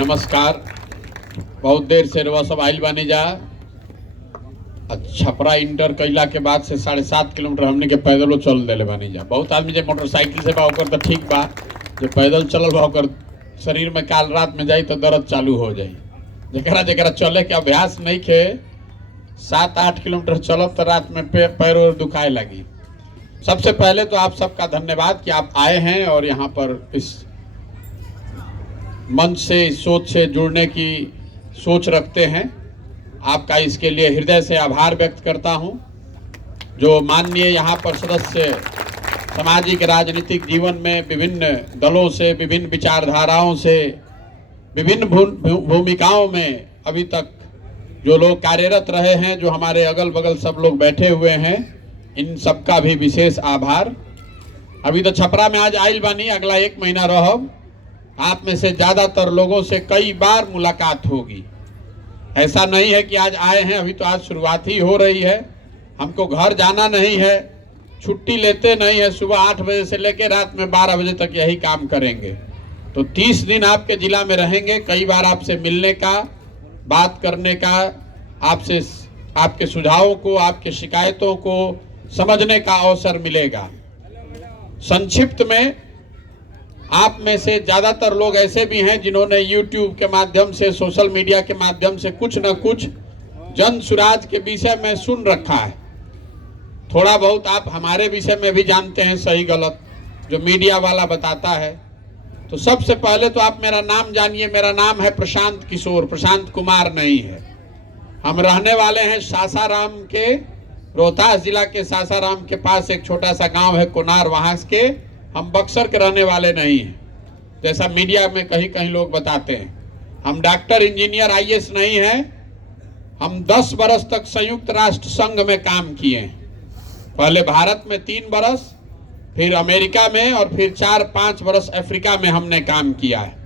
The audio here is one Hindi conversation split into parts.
नमस्कार। बहुत देर से रवा सब आइल बानी जा। छपरा इंटर कैला के बाद से 7.5 किलोमीटर हमने के पैदल चल देले बानी जा। बहुत आदमी जो मोटरसाइकिल से बा ओकर तो ठीक बा, जो पैदल चलल बा ओकर शरीर में काल रात में जाई तो दर्द चालू हो जाई। जरा जरा चले के अभ्यास नहीं खे 7-8 किलोमीटर चलब तो रात में पैर और दुखाए लगी। सबसे पहले तो आप सबका धन्यवाद कि आप आए हैं और यहाँ पर इस मंच से, इस सोच से जुड़ने की सोच रखते हैं। आपका इसके लिए हृदय से आभार व्यक्त करता हूं। जो माननीय यहाँ पर सदस्य सामाजिक राजनीतिक जीवन में विभिन्न दलों से, विभिन्न विचारधाराओं से, विभिन्न भूमिकाओं में अभी तक जो लोग कार्यरत रहे हैं, जो हमारे अगल बगल सब लोग बैठे हुए हैं, इन सबका भी विशेष आभार। अभी तो छपरा में आज आइल बानी, अगला 1 महीना रहब। आप में से ज़्यादातर लोगों से कई बार मुलाकात होगी। ऐसा नहीं है कि आज आए हैं, अभी तो आज शुरुआत ही हो रही है। हमको घर जाना नहीं है, छुट्टी लेते नहीं है। सुबह 8 बजे से लेकर रात में 12 बजे तक यही काम करेंगे। तो 30 दिन आपके जिला में रहेंगे। कई बार आपसे मिलने का, बात करने का, आपसे आपके सुझावों को, आपके शिकायतों को समझने का अवसर मिलेगा। संक्षिप्त में, आप में से ज़्यादातर लोग ऐसे भी हैं जिन्होंने YouTube के माध्यम से, सोशल मीडिया के माध्यम से कुछ न कुछ जन सुराज के विषय में सुन रखा है। थोड़ा बहुत आप हमारे विषय में भी जानते हैं, सही गलत जो मीडिया वाला बताता है। तो सबसे पहले तो आप मेरा नाम जानिए। मेरा नाम है प्रशांत किशोर, प्रशांत कुमार नहीं है। हम रहने वाले हैं सासाराम के, रोहतास जिला के सासाराम के पास एक छोटा सा गाँव है कोनार, वहाँ के। हम बक्सर के रहने वाले नहीं हैं जैसा मीडिया में कहीं कहीं लोग बताते हैं। हम डॉक्टर, इंजीनियर, IAS नहीं हैं। हम 10 बरस तक संयुक्त राष्ट्र संघ में काम किए हैं। पहले भारत में 3 बरस, फिर अमेरिका में, और फिर 4-5 बरस अफ्रीका में हमने काम किया है।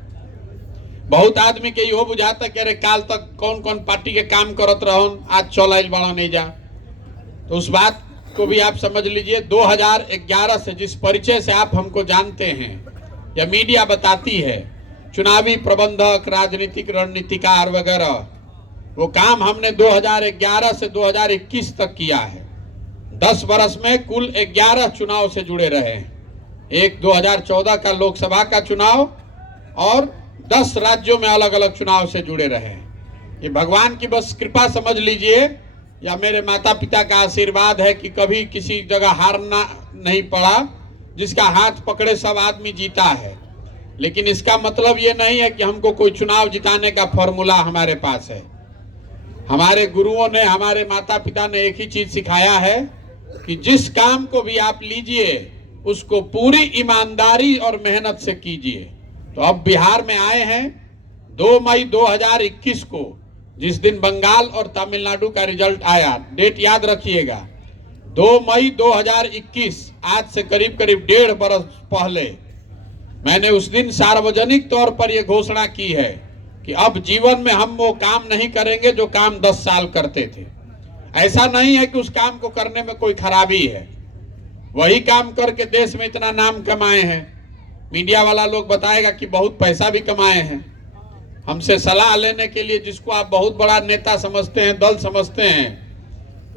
बहुत आदमी के यो बुझाता कि अरे काल तक कौन कौन पार्टी के काम करत रहन, आज चल आइल बड़ा नहीं जा। तो उस बात को भी आप समझ लीजिए। 2011 से जिस परिचय से आप हमको जानते हैं या मीडिया बताती है, चुनावी प्रबंधक, राजनीतिक रणनीतिकार वगैरह, वो काम हमने 2011 से 2021 तक किया है। 10 बरस में कुल 11 चुनाव से जुड़े रहे हैं। एक 2014 का लोकसभा का चुनाव और 10 राज्यों में अलग अलग चुनाव से जुड़े रहे हैं। ये भगवान की बस कृपा समझ लीजिए, या मेरे माता पिता का आशीर्वाद है कि कभी किसी जगह हारना नहीं पड़ा। जिसका हाथ पकड़े सब आदमी जीता है। लेकिन इसका मतलब ये नहीं है कि हमको कोई चुनाव जिताने का फॉर्मूला हमारे पास है। हमारे गुरुओं ने, हमारे माता पिता ने एक ही चीज सिखाया है कि जिस काम को भी आप लीजिए उसको पूरी ईमानदारी और मेहनत से कीजिए। तो अब बिहार में आए हैं 2 मई 2021 को, जिस दिन बंगाल और तमिलनाडु का रिजल्ट आया। डेट याद रखिएगा, 2 मई 2021। आज से करीब करीब 1.5 बरस पहले मैंने उस दिन सार्वजनिक तौर पर यह घोषणा की है कि अब जीवन में हम वो काम नहीं करेंगे जो काम 10 साल करते थे। ऐसा नहीं है कि उस काम को करने में कोई खराबी है। वही काम करके देश में इतना नाम कमाए हैं। मीडिया वाला लोग बताएगा कि बहुत पैसा भी कमाए हैं। हमसे सलाह लेने के लिए, जिसको आप बहुत बड़ा नेता समझते हैं, दल समझते हैं,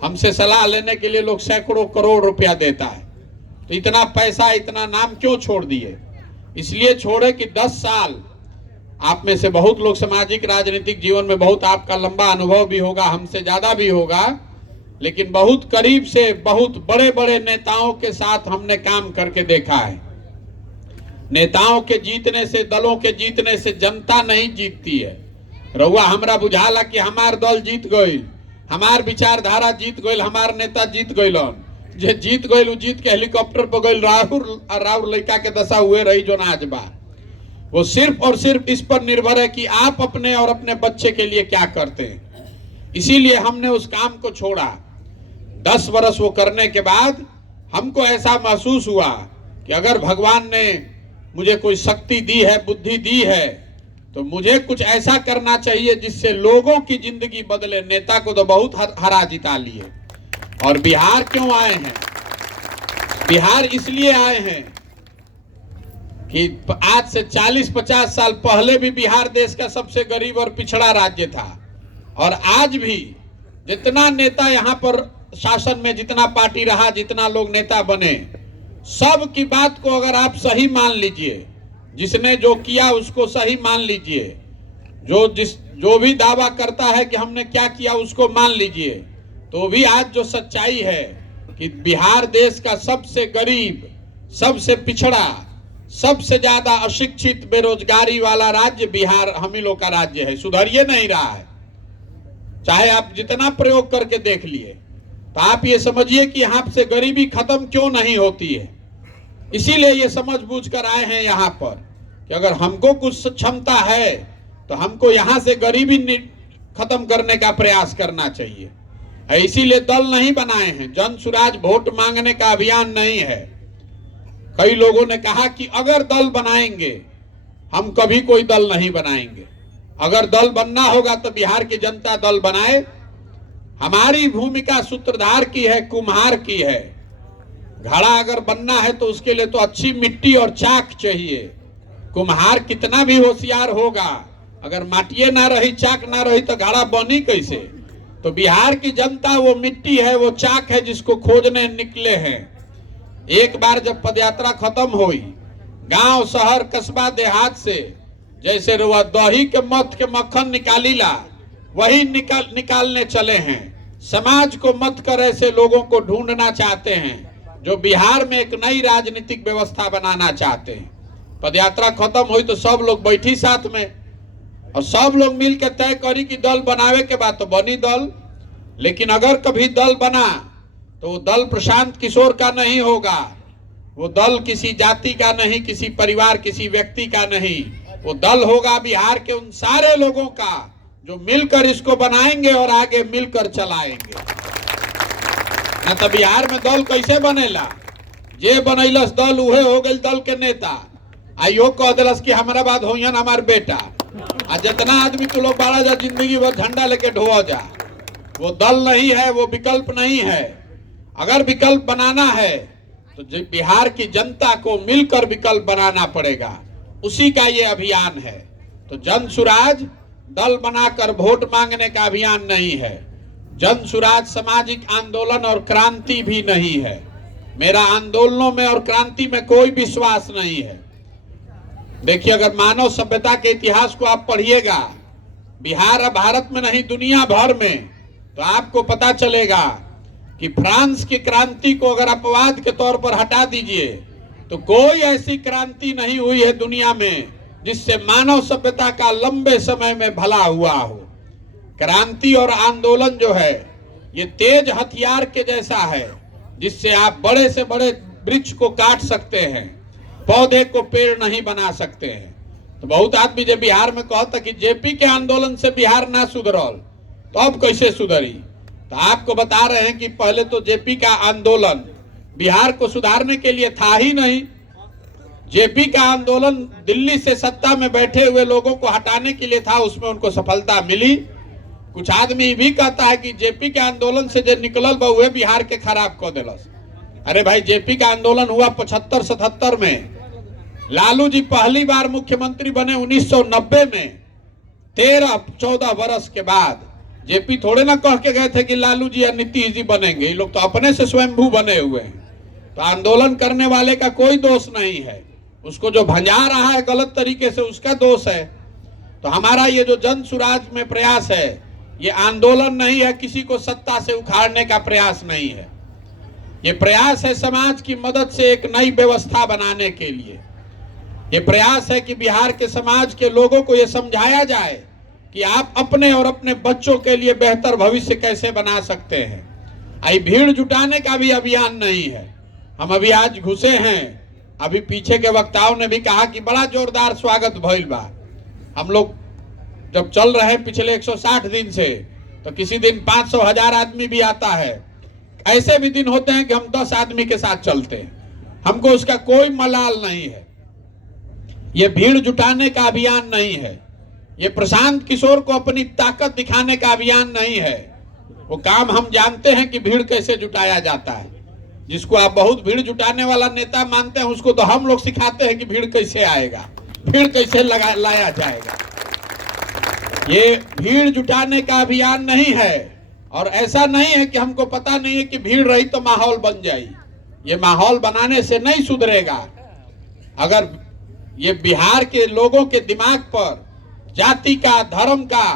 हमसे सलाह लेने के लिए लोग सैकड़ों करोड़ रुपया देता है। तो इतना पैसा, इतना नाम क्यों छोड़ दिए? इसलिए छोड़े कि 10 साल, आप में से बहुत लोग सामाजिक राजनीतिक जीवन में बहुत आपका लंबा अनुभव भी होगा, हमसे ज्यादा भी होगा, लेकिन बहुत करीब से बहुत बड़े बड़े नेताओं के साथ हमने काम करके देखा है। नेताओं के जीतने से, दलों के जीतने से जनता नहीं जीतती है। रउआ हमरा बुझाला कि हमार दल जीत गई, हमार विचारधारा जीत गई, हमार नेता जीत गइलन। जे जीत गइल उ जीत के हेलीकॉप्टर पर गइल, राहुल लड़का के दशा हुए रही जो आज बा। वो सिर्फ और सिर्फ इस पर निर्भर है कि आप अपने और अपने बच्चे के लिए क्या करते हैं। इसीलिए हमने उस काम को छोड़ा। 10 बरस वो करने के बाद हमको ऐसा महसूस हुआ कि अगर भगवान ने मुझे कोई शक्ति दी है, बुद्धि दी है, तो मुझे कुछ ऐसा करना चाहिए जिससे लोगों की जिंदगी बदले। नेता को तो बहुत हरा जिता लिए। और बिहार क्यों आए हैं? बिहार इसलिए आए हैं कि आज से 40-50 साल पहले भी बिहार देश का सबसे गरीब और पिछड़ा राज्य था, और आज भी जितना नेता यहाँ पर शासन में, जितना पार्टी रहा, जितना लोग नेता बने, सब की बात को अगर आप सही मान लीजिए, जिसने जो किया उसको सही मान लीजिए, जो भी दावा करता है कि हमने क्या किया उसको मान लीजिए, तो भी आज जो सच्चाई है कि बिहार देश का सबसे गरीब, सबसे पिछड़ा, सबसे ज्यादा अशिक्षित, बेरोजगारी वाला राज्य बिहार हम ही लोग का राज्य है। सुधरिए नहीं रहा है, चाहे आप जितना प्रयोग करके देख लिए। तो आप ये समझिए कि यहाँ से गरीबी खत्म क्यों नहीं होती है। इसीलिए ये समझ बूझ कर आए हैं यहाँ पर कि अगर हमको कुछ क्षमता है तो हमको यहाँ से गरीबी खत्म करने का प्रयास करना चाहिए। इसीलिए दल नहीं बनाए हैं। जन सुराज वोट मांगने का अभियान नहीं है। कई लोगों ने कहा कि अगर दल बनाएंगे, हम कभी कोई दल नहीं बनाएंगे। अगर दल बनना होगा तो बिहार की जनता दल बनाए। हमारी भूमिका सूत्रधार की है, कुम्हार की है। घड़ा अगर बनना है तो उसके लिए तो अच्छी मिट्टी और चाक चाहिए। कुम्हार कितना भी होशियार होगा, अगर माटिए ना रही, चाक ना रही तो घड़ा बनी कैसे। तो बिहार की जनता वो मिट्टी है, वो चाक है जिसको खोजने निकले हैं। एक बार जब पदयात्रा खत्म हुई, गांव, शहर, कस्बा, देहात से जैसे वह दही के मत के मक्खन निकालीला, वही निकालने चले हैं। समाज को मत कर ऐसे लोगों को ढूंढना चाहते हैं जो बिहार में एक नई राजनीतिक व्यवस्था बनाना चाहते हैं। पदयात्रा खत्म हुई तो सब लोग बैठी साथ में, और सब लोग मिलकर तय करी कि दल बनावे के बाद तो बनी दल। लेकिन अगर कभी दल बना तो वो दल प्रशांत किशोर का नहीं होगा। वो दल किसी जाति का नहीं, किसी परिवार, किसी व्यक्ति का नहीं। वो दल होगा बिहार के उन सारे लोगों का जो मिलकर इसको बनाएंगे और आगे मिलकर चलाएंगे। न तो बिहार में दल कैसे बनेला, जे बनैलस दल उहे हो गई दल के नेता। आइयो कह दिलस कि हमारा बाद होयन हमार बेटा, आ जितना आदमी तू लोग बाड़ा जा जिंदगी भर झंडा लेके ढोआ जा। वो दल नहीं है, वो विकल्प नहीं है। अगर विकल्प बनाना है तो बिहार की जनता को मिलकर विकल्प बनाना पड़ेगा। उसी का ये अभियान है। तो जन सुराज दल बनाकर वोट मांगने का अभियान नहीं है। जन सुराज सामाजिक आंदोलन और क्रांति भी नहीं है। मेरा आंदोलनों में और क्रांति में कोई विश्वास नहीं है। देखिए, अगर मानव सभ्यता के इतिहास को आप पढ़िएगा, बिहार और भारत में नहीं दुनिया भर में, तो आपको पता चलेगा कि फ्रांस की क्रांति को अगर अपवाद के तौर पर हटा दीजिए तो कोई ऐसी क्रांति नहीं हुई है दुनिया में जिससे मानव सभ्यता का लंबे समय में भला हुआ हो। क्रांति और आंदोलन जो है ये तेज हथियार के जैसा है, जिससे आप बड़े से बड़े वृक्ष को काट सकते हैं, पौधे को पेड़ नहीं बना सकते हैं। तो बहुत आदमी जब बिहार में कहता कि जेपी के आंदोलन से बिहार ना सुधरल, तो अब कैसे सुधरी। तो आपको बता रहे हैं कि पहले तो जेपी का आंदोलन बिहार को सुधारने के लिए था ही नहीं। जेपी का आंदोलन दिल्ली से सत्ता में बैठे हुए लोगों को हटाने के लिए था, उसमें उनको सफलता मिली। कुछ आदमी भी कहता है कि जेपी के आंदोलन से जो निकलल बहुए बिहार के खराब कर दिलस। अरे भाई, जेपी का आंदोलन हुआ 75-77 में। लालू जी पहली बार मुख्यमंत्री बने 1990 में, 13-14 वर्ष के बाद। जेपी थोड़े ना कह के गए थे कि लालू जी या नीतीश जी बनेंगे। ये लोग तो अपने से स्वयंभू बने हुए हैं। तो आंदोलन करने वाले का कोई दोष नहीं है, उसको जो भंजा रहा है गलत तरीके से उसका दोष है। तो हमारा ये जो जन सुराज में प्रयास है, ये आंदोलन नहीं है, किसी को सत्ता से उखाड़ने का प्रयास नहीं है। ये प्रयास है समाज की मदद से एक नई व्यवस्था बनाने के लिए। ये प्रयास है कि बिहार के समाज के लोगों को ये समझाया जाए कि आप अपने और अपने बच्चों के लिए बेहतर भविष्य कैसे बना सकते हैं। आई भीड़ जुटाने का भी अभियान नहीं है। हम अभी आज घुसे हैं, अभी पीछे के वक्ताओं ने भी कहा कि बड़ा जोरदार स्वागत भइल बा। हम लोग जब चल रहे हैं पिछले 160 दिन से, तो किसी दिन 500-1000 आदमी भी आता है। ऐसे भी दिन होते हैं कि हम 10 आदमी के साथ चलते हैं। हमको उसका कोई मलाल नहीं है। ये भीड़ जुटाने का अभियान नहीं है। ये प्रशांत किशोर को अपनी ताकत दिखाने का अभियान नहीं है। वो काम हम जानते हैं कि भीड़ कैसे जुटाया जाता है। जिसको आप बहुत भीड़ जुटाने वाला नेता मानते हैं, उसको तो हम लोग सिखाते हैं कि भीड़ कैसे आएगा, भीड़ कैसे लाया जाएगा। ये भीड़ जुटाने का अभियान नहीं है, और ऐसा नहीं है कि हमको पता नहीं है कि भीड़ रही तो माहौल बन जाए। ये माहौल बनाने से नहीं सुधरेगा। अगर ये बिहार के लोगों के दिमाग पर जाति का, धर्म का,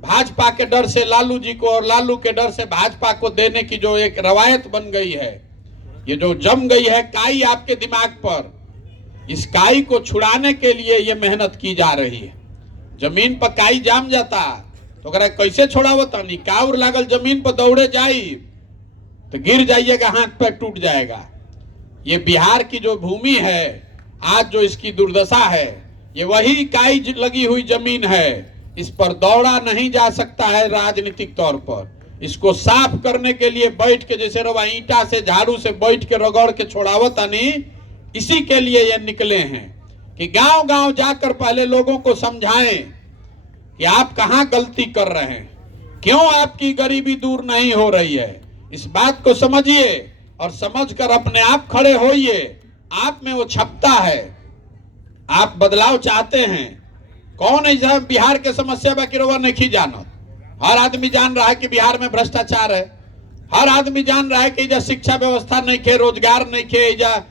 भाजपा के डर से लालू जी को और लालू के डर से भाजपा को देने की जो एक रवायत बन गई है, ये जो जम गई है काई आपके दिमाग पर, इस काई को छुड़ाने के लिए ये मेहनत की जा रही है। जमीन पर काई जाम जाता तो अगर कैसे छोड़ावो तनी, काउर लागल जमीन पर दौड़े जाई तो गिर जाइएगा, हाथ पैर टूट जाएगा। ये बिहार की जो भूमि है, आज जो इसकी दुर्दशा है, ये वही काई लगी हुई जमीन है। इस पर दौड़ा नहीं जा सकता है राजनीतिक तौर पर। इसको साफ करने के लिए बैठ के, जैसे रवा ईंटा से, झाड़ू से बैठ के रगड़ के छोड़ावत नहीं, इसी के लिए ये निकले हैं कि गांव गांव जाकर पहले लोगों को समझाएं कि आप कहां गलती कर रहे हैं, क्यों आपकी गरीबी दूर नहीं हो रही है। इस बात को समझिए और समझकर अपने आप खड़े होइए। आप में वो क्षमता है, आप बदलाव चाहते हैं। कौन है बिहार के समस्या बाकी रोवा नहीं जानत? हर आदमी जान रहा है कि बिहार में भ्रष्टाचार है। हर आदमी जान रहा है कि इधर शिक्षा व्यवस्था नहीं खे, रोजगार नहीं खे, इधर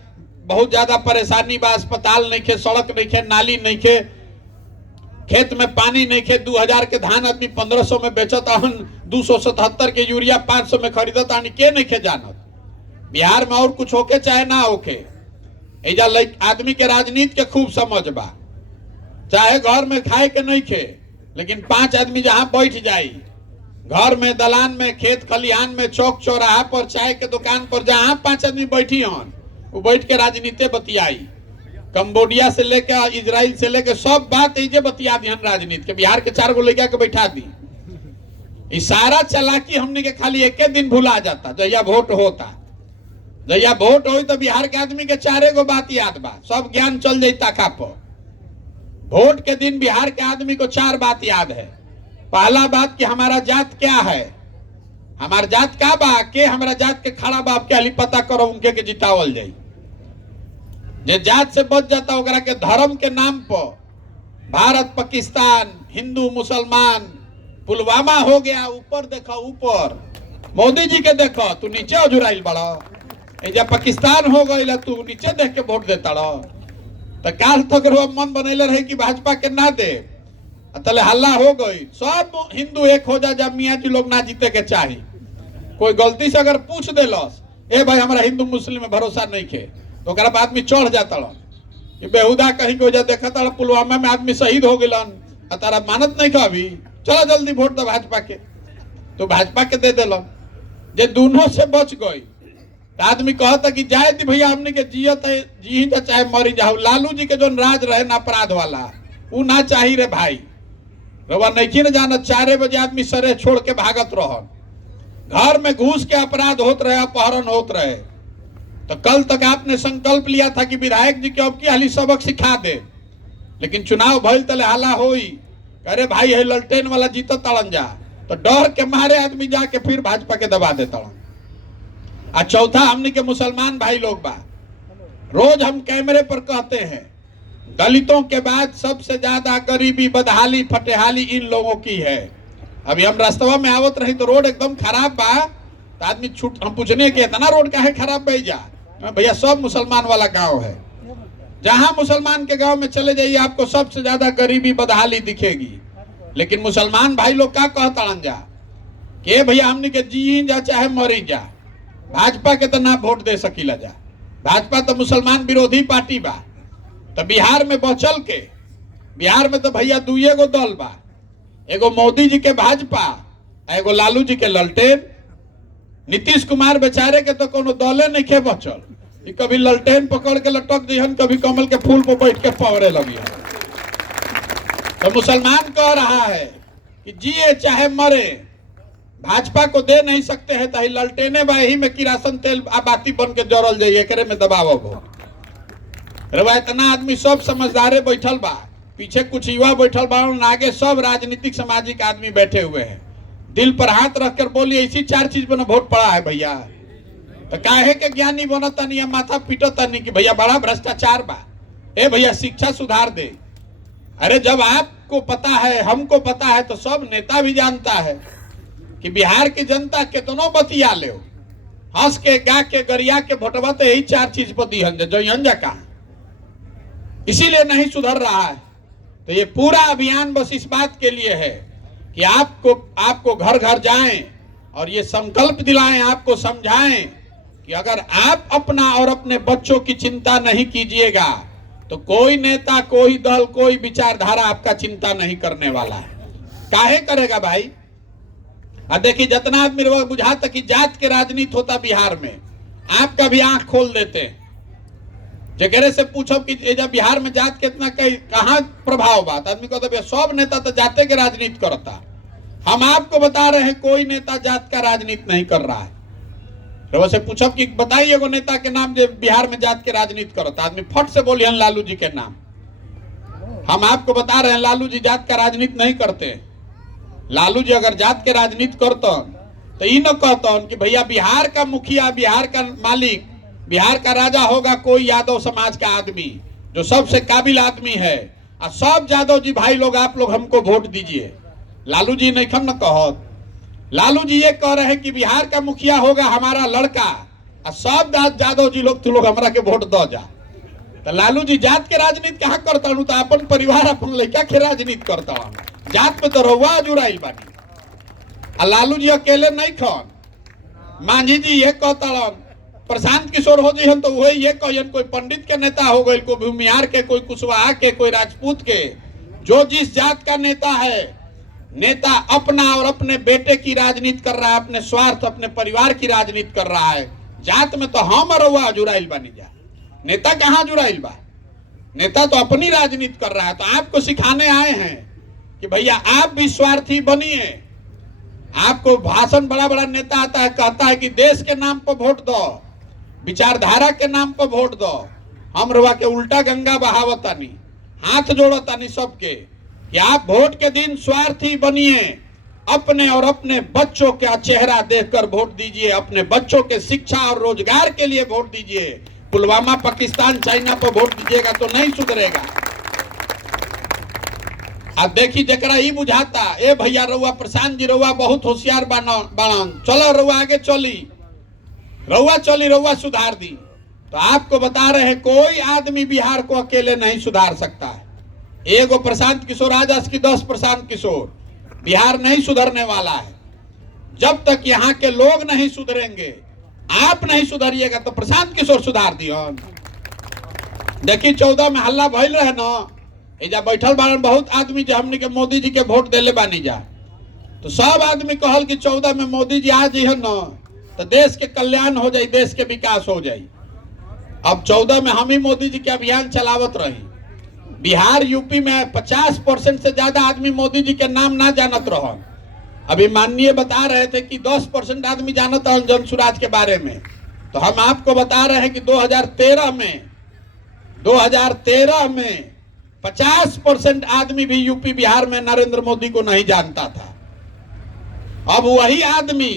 बहुत ज्यादा परेशानी बा, अस्पताल नहीं खे, सड़क नहीं खे, नाली नहीं खे, खेत में पानी नहीं खे। 2000 के धान आदमी 1500 में बेचता, 277 के यूरिया 500 में खरीदता, के नहीं खे जानत। बिहार में और कुछ होके चाहे ना होके, एजा आदमी के राजनीति के खूब समझ बा। चाहे घर में खाए के नहीं खे, लेकिन 5 आदमी जहां बैठ जाई, घर में, दलान में, खेत खलिहान में, चौक चौराहा पर, चाय के दुकान पर, जहां 5 आदमी बैठी हन, वो बैठ के राजनीति बतियाई। कंबोडिया से लेकर इजराइल से लेकर सब बात ऐसे बतिया दी राजनीति के। बिहार के 4 गो लेकर के बैठा दी। इस सारा चालाकी हमने के खाली एक दिन भुला जाता, जहिया वोट होता। जहिया वोट हो तो बिहार के आदमी के 4 गो बात याद बा, सब ज्ञान चल जाता का पर। वोट के दिन बिहार के आदमी को 4 बात याद है। पहला बात कि हमारा जात क्या है, हमारा जात का बा, के हमारा जात के खड़ा बाप के हाली पता करो, उनके के जितावल जाई। जे जात से बच जाता ओकरा के धर्म के नाम पर भारत पाकिस्तान, हिंदू मुसलमान, पुलवामा हो गया, ऊपर देखो, ऊपर मोदी जी के देखो, तू नीचे अजुराइल बड़ा। एजा पाकिस्तान हो गई, तू नीचे देख के वोट देता रहो। तो काल तक मन बनैले रहे कि भाजपा के ना दे, तले हल्ला हो गई। सब हिंदू एक हो जा, जब मियाँ जी लोग ना जीते के चाही। कोई गलती से अगर पूछ देलस, ए भाई हमारा हिंदू मुस्लिम में भरोसा नहीं खे, तो आदमी चढ़ जाता ये बेहुदा कहीं को जा देखा था पुलवामा में आदमी शहीद हो गलन, तारा मानत नहीं खा अभी, चलो जल्दी वोट दो भाजपा के, तो भाजपा के दे दिलन। जे दोनों से बच गई, आदमी कहता कि जाए दी भैया, हमने के जियत है, जी तो चाहे मरी जाओ। लालू जी के जो राज रहे ना अपराध वाला, वो ना चाहिए रे भाई। रवा नहीं न जाना, 4 बजे आदमी सरे छोड़ के भागत रह, घर में घुस के अपराध होत रहे, अपहरण होत रहे। तो कल तक आपने संकल्प लिया था कि विधायक जी के अब की हाली सबक सिखा दे, लेकिन चुनाव भइल तले हाला होई, अरे भाई है ललटेन वाला जीत तड़न जा, तो डर के मारे आदमी जाके फिर भाजपा के दबा दे तड़न। और चौथा, हमने के मुसलमान भाई लोग बा, रोज हम कैमरे पर कहते हैं दलितों के बाद सबसे ज्यादा गरीबी, बदहाली, फटेहाली इन लोगों की है। अभी हम रास्तवा में आवत रही तो रोड एकदम खराब बा, तो आदमी छूट, हम पूछने के इतना रोड का है खराब भैया? भैया सब मुसलमान वाला गांव है, जहां मुसलमान के गांव में चले जाइए आपको सबसे ज्यादा गरीबी, बदहाली दिखेगी। लेकिन मुसलमान भाई लोग क्या कहता जा कि भैया हमने के जी जा चाहे मरी जा, भाजपा के तो ना वोट दे सकीला जा, भाजपा तो मुसलमान विरोधी पार्टी बा। तो बिहार में बचल के, बिहार में तो भैया 2 गो दल बा, एगो मोदी जी के भाजपा, एगो लालू जी के ललटेन। नीतीश कुमार बेचारे के तो कोनो दले नहीं खे बचल, कभी ललटेन पकड़ के लटक दिहन, कभी कमल के फूल पर बैठ के पवरे लगी। तो मुसलमान कह रहा है कि जिए चाहे मरे, भाजपा को दे नहीं सकते हैं, तो ललटेने बा, यही में किरासन तेल आबाती बन के जरल जाइए, एकरे में दबाव हो। इतना आदमी सब समझदारे बैठल बा, पीछे कुछ युवा बैठल बा, आगे सब राजनीतिक सामाजिक आदमी बैठे हुए हैं। दिल पर हाथ रखकर बोलिए, ऐसी 4 चीज पर वोट पड़ा है भैया, तो काहे के ज्ञानी बनतनी या माथा पीटतनी कि भैया बड़ा भ्रष्टाचार बा, ए भैया शिक्षा सुधार दे। अरे जब आपको पता है, हमको पता है, तो सब नेता भी जानता है कि बिहार की जनता कितनो बतिया ले, हंस के गा के गरिया के भोटवा तो यही 4 चीज पर दी जयंजा का, इसीलिए नहीं सुधर रहा है। तो ये पूरा अभियान बस इस बात के लिए है कि आपको घर घर जाएं और ये संकल्प दिलाएं, आपको समझाएं कि अगर आप अपना और अपने बच्चों की चिंता नहीं कीजिएगा तो कोई नेता, कोई दल, कोई विचारधारा आपका चिंता नहीं करने वाला है। काहे करेगा भाई? देखिए जितना आदमी बुझाता कि जात के राजनीति होता बिहार में, आपका भी आंख खोल देते। जगह से पूछो कि जब बिहार में जात कितना कहाँ प्रभाव बात, आदमी को तो सब नेता तो जाते के राजनीति करता। हम आपको बता रहे हैं कोई नेता जात का राजनीति नहीं कर रहा है। तो वैसे पूछो कि बताइए वो नेता के नाम जो बिहार में जात के राजनीति करता, आदमी फट से बोलिए लालू जी के नाम। हम आपको बता रहे हैं लालू जी जात का राजनीति नहीं करते। लालू जी अगर जात के राजनीति करते तो ये न कहते कि भैया बिहार का मुखिया, बिहार का मालिक, बिहार का राजा होगा कोई यादव समाज का आदमी जो सबसे काबिल आदमी है, और सब यादव जी भाई लोग आप लोग हमको वोट दीजिए। लालू जी नहीं खम न कहो। लालू जी ये कह रहे हैं कि बिहार का मुखिया होगा हमारा लड़का, और सब यादव जी लोग तू लोग हमरा के वोट दो जा। तो लालू जी जात के राजनीति कहाँ करता हूँ? तो अपन परिवार, अपन लड़का के राजनीति करता हूँ। जात में तो रहुआ जुड़ाइल बानी। लालू जी अकेले नहीं खन, मांझी जी ये कहता, प्रशांत किशोर हो जी हम तो वही ये कहियन, कोई पंडित के नेता हो गए, कोई भूमिहार के, कोई कुशवाहा के, कोई राजपूत के। जो जिस जात का नेता है, नेता अपना और अपने बेटे की राजनीति कर रहा है, अपने स्वार्थ, अपने परिवार की राजनीति कर रहा है। जात में तो हम रहुआ जुड़ाइल बानी जा, नेता कहाँ जुड़ाइल बा? नेता तो अपनी राजनीति कर रहा है। तो आपको सिखाने आए हैं कि भैया आप भी स्वार्थी बनिए। आपको भाषण बड़ा बड़ा नेता आता है, कहता है कि देश के नाम पर वोट दो, विचारधारा के नाम पर वोट दो। हम रवा के उल्टा गंगा बहावतानी, हाथ जोड़तानी सबके कि आप वोट के दिन स्वार्थी बनिए, अपने और अपने बच्चों का चेहरा देखकर वोट दीजिए, अपने बच्चों के शिक्षा और रोजगार के लिए वोट दीजिए। पुलवामा, पाकिस्तान, चाइना पर वोट दीजिएगा तो नहीं सुधरेगा। अब देखिए जरा ये बुझाता, ए भैया रउआ प्रशांत जी रउआ बहुत होशियार बाणन, चलो रउआ आगे चली, रउआ चली, रउआ सुधार दी। तो आपको बता रहे हैं कोई आदमी बिहार को अकेले नहीं सुधार सकता है। एगो प्रशांत किशोर आज की 10 प्रशांत किशोर, बिहार नहीं सुधरने वाला है। जब तक यहाँ के लोग नहीं सुधरेंगे, आप नहीं सुधरिएगा तो प्रशांत किशोर सुधार दियो। देखिए 14 में हल्ला भइल रहे न, एजा बैठल बारन बहुत आदमी जो हमने के मोदी जी के वोट देले बानी जा, तो सब आदमी कहल कि 14 में मोदी जी आ जी है न तो देश के कल्याण हो जाए, देश के विकास हो जाए। अब 14 में हम ही मोदी जी के अभियान चलावत रही। बिहार यूपी में 50% से ज्यादा आदमी मोदी जी के नाम ना जानत रहो। अभी माननीय बता रहे थे कि 10% आदमी जानत है जन सुराज के बारे में। तो हम आपको बता रहे हैं कि 2013 में 50% आदमी भी यूपी बिहार में नरेंद्र मोदी को नहीं जानता था। अब वही आदमी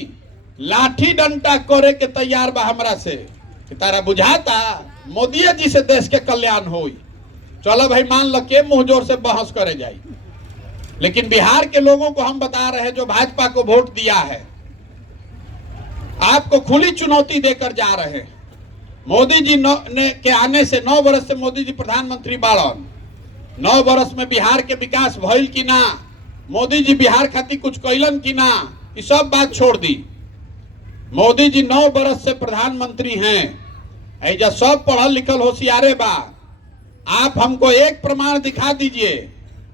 लाठी डंडा करे के तैयार बा हमरा से कि तारा बुझाता मोदी जी से देश के कल्याण होई। चलो भाई मान लो के मुंह जोर से बहस करे जाए, लेकिन बिहार के लोगों को हम बता रहे हैं जो भाजपा को वोट दिया है, आपको खुली चुनौती देकर जा रहे हैं। मोदी जी के आने से 9 वर्ष से मोदी जी प्रधानमंत्री बाड़न, 9 वर्ष में बिहार के विकास भइल कि ना, मोदी जी बिहार खातिर कुछ कैलन कि ना, ये सब बात छोड़ दी। मोदी जी 9 वर्ष से प्रधानमंत्री हैं, ऐजा सब पढ़ल लिखल होशियारे बा। आप हमको एक प्रमाण दिखा दीजिए,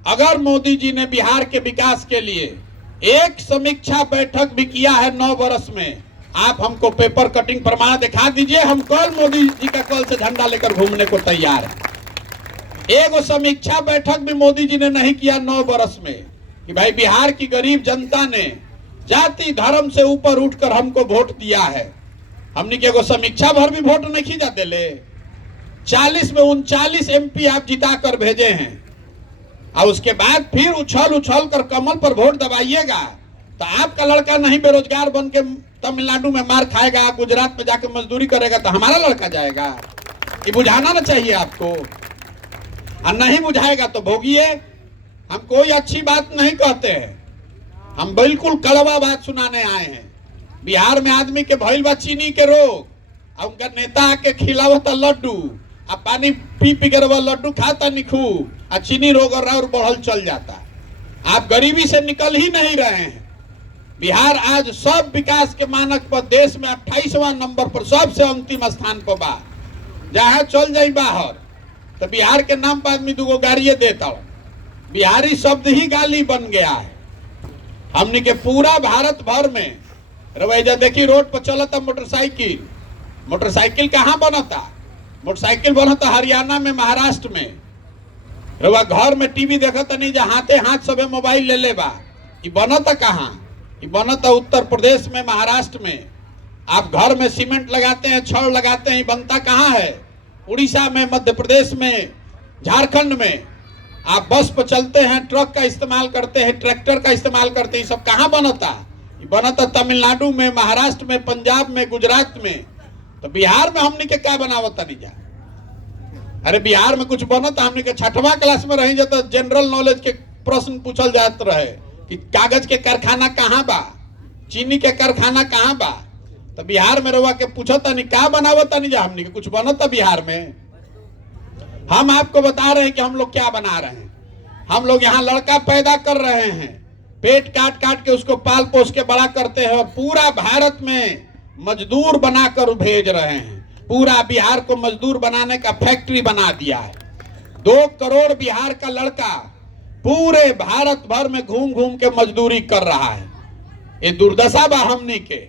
अगर मोदी जी ने बिहार के विकास के लिए एक समीक्षा बैठक भी किया है 9 वर्ष में, आप हमको पेपर कटिंग प्रमाण दिखा दीजिए। हम कल मोदी जी का कल से झंडा लेकर घूमने को तैयार है। एक समीक्षा बैठक भी मोदी जी ने नहीं किया 9 वर्ष में कि भाई बिहार की गरीब जनता ने जाति धर्म से ऊपर उठकर हमको वोट दिया है। हमने के एगो समीक्षा भर भी वोट नहीं खींचा देले। 40 में 39 MP आप जिता कर भेजे हैं, और उसके बाद फिर उछल कर कमल पर वोट दबाइएगा तो आपका लड़का नहीं बेरोजगार बन के तमिलनाडु में मार खाएगा, गुजरात में जाकर मजदूरी करेगा तो हमारा लड़का जाएगा? ये बुझाना ना चाहिए आपको, और नहीं बुझाएगा तो भोगिए। हम कोई अच्छी बात नहीं कहते हैं, हम बिल्कुल कड़वा बात सुनाने आए हैं। बिहार में आदमी के भइल बा चीनी के रोग, और उनका नेता आके खिलावता लड्डू, आ पानी पी पी कर लड्डू खाता निखू, आ चीनी रोग और बढ़ल चल जाता। आप गरीबी से निकल ही नहीं रहे हैं। बिहार आज सब विकास के मानक पर देश में 28वां नंबर पर सबसे अंतिम स्थान पर बा। जहाँ चल जाई बाहर तो बिहार के नाम पर आदमी दूगो गाड़िए देता। बिहारी शब्द ही गाली बन गया है। हमने के पूरा भारत भर में रवैया देखी, रोड पर चलता मोटरसाइकिल। मोटरसाइकिल कहाँ बनता? मोटरसाइकिल बनता हरियाणा में, महाराष्ट्र में। रवा घर में टीवी देखता नहीं, जहाँ हाथे हाथ सबे मोबाइल ले ले बा। ये बनता कहाँ? ये बनता उत्तर प्रदेश में, महाराष्ट्र में। आप घर में सीमेंट लगाते हैं, छड़ लगाते हैं, बनता कहाँ है? उड़ीसा में, मध्य प्रदेश में, झारखंड में। आप बस पर चलते हैं, ट्रक का इस्तेमाल करते हैं, ट्रैक्टर का इस्तेमाल करते हैं, सब कहाँ बनता? ये बनता तमिलनाडु में, महाराष्ट्र में, पंजाब में, गुजरात में। तो बिहार में हमने के क्या बनावता नहीं जा? अरे बिहार में कुछ बनता, हमने के 6वां क्लास में रही जाता, जनरल नॉलेज के प्रश्न पूछल जात रहे कि कागज के कारखाना कहाँ बा, चीनी के कारखाना कहाँ बा। तो बिहार में रवा के पूछता नहीं क्या बनावता नहीं जा, हमने के कुछ बनता बिहार में? हम आपको बता रहे हैं कि हम लोग क्या बना रहे हैं। हम लोग यहाँ लड़का पैदा कर रहे हैं, पेट काट काट के उसको पाल पोस के बड़ा करते हैं, और पूरा भारत में मजदूर बनाकर भेज रहे हैं। पूरा बिहार को मजदूर बनाने का फैक्ट्री बना दिया है। 2 करोड़ बिहार का लड़का पूरे भारत भर में घूम घूम के मजदूरी कर रहा है। ये दुर्दशा बा हमनी के।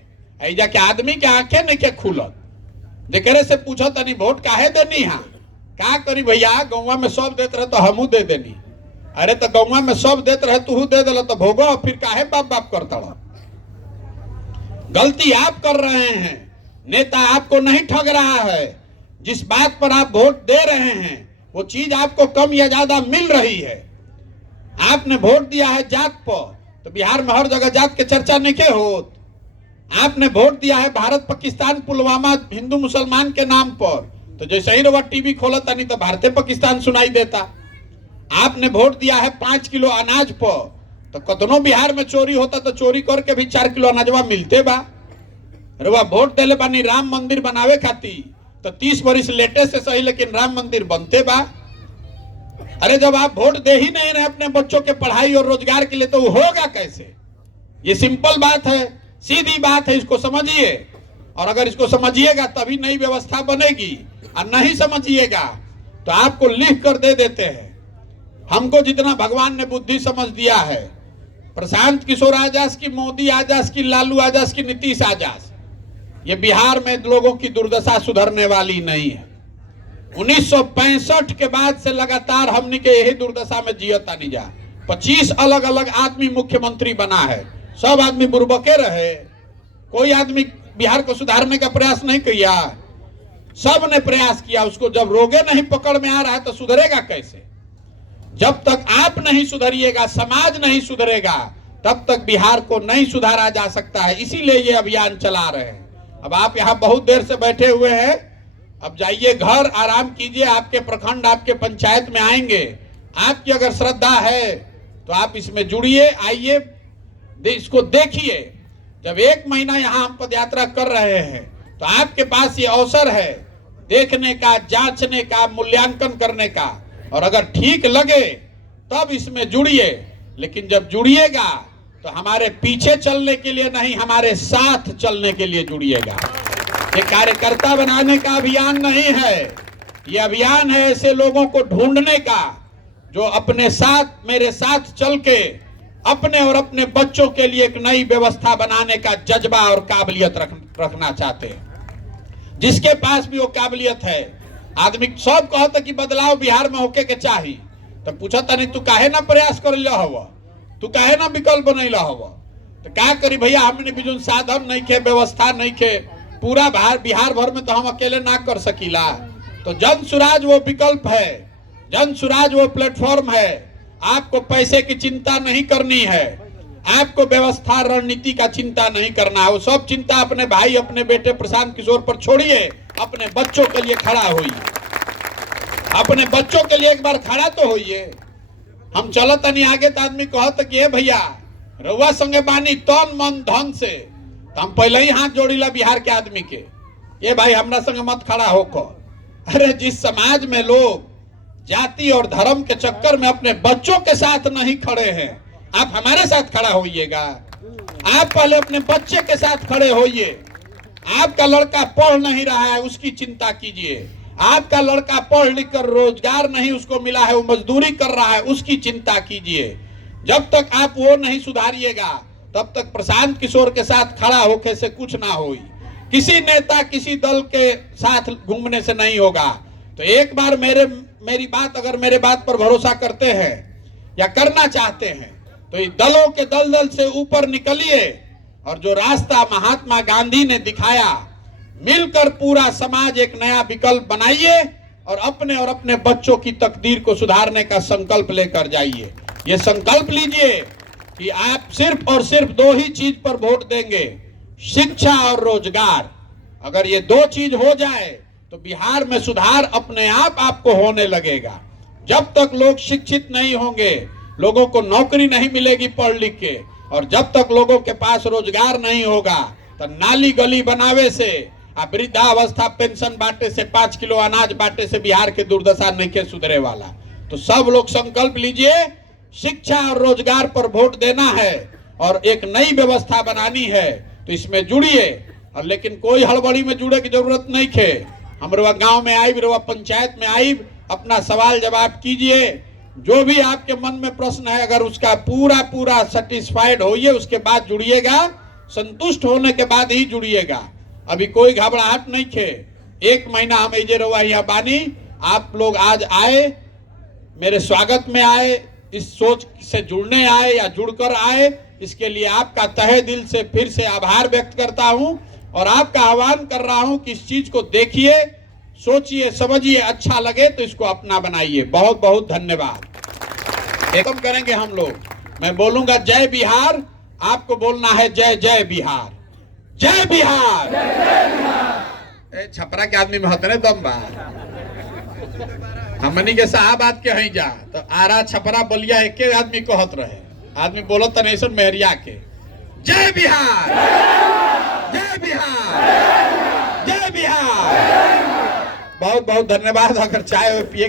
ऐजा के आदमी के आंखें नहीं के खुलत। जेकरे से पूछो तनी वोट काहे देनी है? का करी भैया, गौवा में सब देते रहे तो हमू दे देनी। अरे तो गौवा में सब देते रहे तू दे दिला तो भोगो, फिर काहे बाप बाप करता रहा? गलती आप कर रहे हैं, नेता आपको नहीं ठग रहा है। जिस बात पर आप वोट दे रहे हैं वो चीज आपको कम या ज्यादा मिल रही है। आपने वोट दिया है जात पर, तो बिहार में हर जगह जात के चर्चा नहीं के होत। आपने वोट दिया है भारत पाकिस्तान पुलवामा हिंदू मुसलमान के नाम पर, तो जैसे ही रवा टीवी खोलता नहीं तो भारतीय पाकिस्तान सुनाई देता। आपने वोट दिया है 5 किलो अनाज पर, तो कतनो बिहार में चोरी होता तो चोरी करके भी 4 किलो अनाजवा मिलते बा। रवा वोट देले बानी राम मंदिर बनावे खातिर, तो 30 वर्ष लेटे से सही लेकिन राम मंदिर बनते बा। अरे जब आप वोट दे ही नहीं रहे अपने बच्चों के पढ़ाई और रोजगार के लिए, तो वो होगा कैसे? ये सिंपल बात है, सीधी बात है, इसको समझिए। और अगर इसको समझिएगा तभी नई व्यवस्था बनेगी, और नहीं समझिएगा तो आपको लिख कर दे देते हैं। हमको जितना भगवान ने बुद्धि समझ दिया है, प्रशांत किशोर आजाद की, मोदी आजाद की, लालू आजाद की, नीतीश आजाद, ये बिहार में लोगों की दुर्दशा सुधरने वाली नहीं है। 1965 के बाद से लगातार हमने के यही दुर्दशा में जियता नहीं जा। 25 अलग अलग आदमी मुख्यमंत्री बना है, सब आदमी बुर्बके रहे। कोई आदमी बिहार को सुधारने का प्रयास नहीं किया। सब ने प्रयास किया। उसको जब रोगे नहीं पकड़ में आ रहा है तो सुधरेगा कैसे? जब तक आप नहीं सुधरिएगा, समाज नहीं सुधरेगा, तब तक बिहार को नहीं सुधारा जा सकता है। इसीलिए ये अभियान चला रहे हैं। अब आप यहाँ बहुत देर से बैठे हुए हैं, अब जाइए घर, आराम कीजिए। आपके प्रखंड, आपके पंचायत में आएंगे। आपकी अगर श्रद्धा है तो आप इसमें जुड़िए, आइए, इसको देखिए। जब 1 महीना यहाँ हम पदयात्रा कर रहे हैं तो आपके पास ये अवसर है देखने का, जांचने का, मूल्यांकन करने का। और अगर ठीक लगे तब इसमें जुड़िए। लेकिन जब जुड़िएगा तो हमारे पीछे चलने के लिए नहीं, हमारे साथ चलने के लिए जुड़िएगा। ये कार्यकर्ता बनाने का अभियान नहीं है, ये अभियान है ऐसे लोगों को ढूंढने का जो अपने साथ, मेरे साथ चल के अपने और अपने बच्चों के लिए एक नई व्यवस्था बनाने का जज्बा और काबिलियत रखना चाहते हैं। जिसके पास भी वो काबिलियत है। आदमी सब कहता कि बदलाव बिहार में होके के चाहिए, तो पूछता नहीं तू काहे ना प्रयास कर लो हवा, तू काहे ना विकल्प बनैला हवा? तो क्या करी भैया, हमने भी जो साधन नहीं खे, व्यवस्था नहीं खे, पूरा बिहार भर में तो हम अकेले ना कर सकीला। तो जन सुराज वो विकल्प है, जन सुराज वो प्लेटफॉर्म है। आपको पैसे की चिंता नहीं करनी है, आपको व्यवस्था रणनीति का चिंता नहीं करना है। वो सब चिंता अपने भाई अपने बेटे प्रशांत किशोर पर छोड़िए, अपने बच्चों के लिए खड़ा होइए, अपने बच्चों के लिए एक बार खड़ा तो होइए। हम चलत नहीं आगे तो आदमी कहत कि भैया रउआ संगे बानी तन मन धन से, तो हम पहले ही हाथ जोड़ीला बिहार के आदमी के, ये भाई हमरा संगे मत खड़ा होको। अरे जिस समाज में लोग जाति और धर्म के चक्कर में अपने बच्चों के साथ नहीं खड़े हैं, आप हमारे साथ खड़ा होइएगा। आप पहले अपने बच्चे के साथ खड़े होइए। आपका लड़का पढ़ नहीं रहा है, उसकी चिंता कीजिए। आपका लड़का पढ़ लिख कर रोजगार नहीं उसको मिला है, वो मजदूरी कर रहा है, उसकी चिंता कीजिए। जब तक आप वो नहीं सुधारिएगा तब तक प्रशांत किशोर के साथ खड़ा होके से कुछ ना होई। किसी नेता किसी दल के साथ घूमने से नहीं होगा। तो एक बार मेरी बात, अगर मेरे बात पर भरोसा करते हैं या करना चाहते हैं तो इस दलों के दलदल से ऊपर निकलिए और जो रास्ता महात्मा गांधी ने दिखाया, मिलकर पूरा समाज एक नया विकल्प बनाइए और अपने बच्चों की तकदीर को सुधारने का संकल्प लेकर जाइए। ये संकल्प लीजिए कि आप सिर्फ और सिर्फ दो ही चीज पर वोट देंगे, शिक्षा और रोजगार। अगर ये दो चीज हो जाए तो बिहार में सुधार अपने आप आपको होने लगेगा। जब तक लोग शिक्षित नहीं होंगे, लोगों को नौकरी नहीं मिलेगी पढ़ लिख के, और जब तक लोगों के पास रोजगार नहीं होगा तो नाली गली बनावे से, वृद्धावस्था पेंशन बांटे से, 5 किलो अनाज बांटे से बिहार के दुर्दशा नहीं के सुधरे वाला। तो सब लोग संकल्प लीजिए, शिक्षा और रोजगार पर वोट देना है और एक नई व्यवस्था बनानी है, तो इसमें जुड़िए। और लेकिन कोई हड़बड़ी में जुड़े की जरूरत नहीं है। हमारे गांव में आई, पंचायत में आई, अपना सवाल जवाब कीजिए। जो भी आपके मन में प्रश्न है, अगर उसका पूरा सेटिस्फाइड होइए, उसके बाद जुड़िएगा। संतुष्ट होने के बाद ही जुड़िएगा। अभी कोई घबराहट नहीं है। 1 महीना हम ऐजे रहुआ यहाँ बानी, आप लोग आज आए, मेरे स्वागत में आए, इस सोच से जुड़ने आए या जुड़कर आए, इसके लिए आपका तहे दिल से फिर से आभार व्यक्त करता हूं और आपका आह्वान कर रहा हूं कि इस चीज को देखिए, सोचिए, समझिए, अच्छा लगे तो इसको अपना बनाइए। बहुत बहुत धन्यवाद। एकदम करेंगे हम लोग। मैं बोलूंगा जय बिहार, आपको बोलना है जय जय बिहार, जय बिहार। छपरा के आदमी में होते ना दम बा, हमनी के साहबाद के हई जा तो आरा छपरा बलिया एक आदमी कहत रहे, आदमी बोलत नहीं सर मेहरिया के। जय बिहार, जय बिहार, जय बिहार। बहुत बहुत धन्यवाद। अगर चाय पिए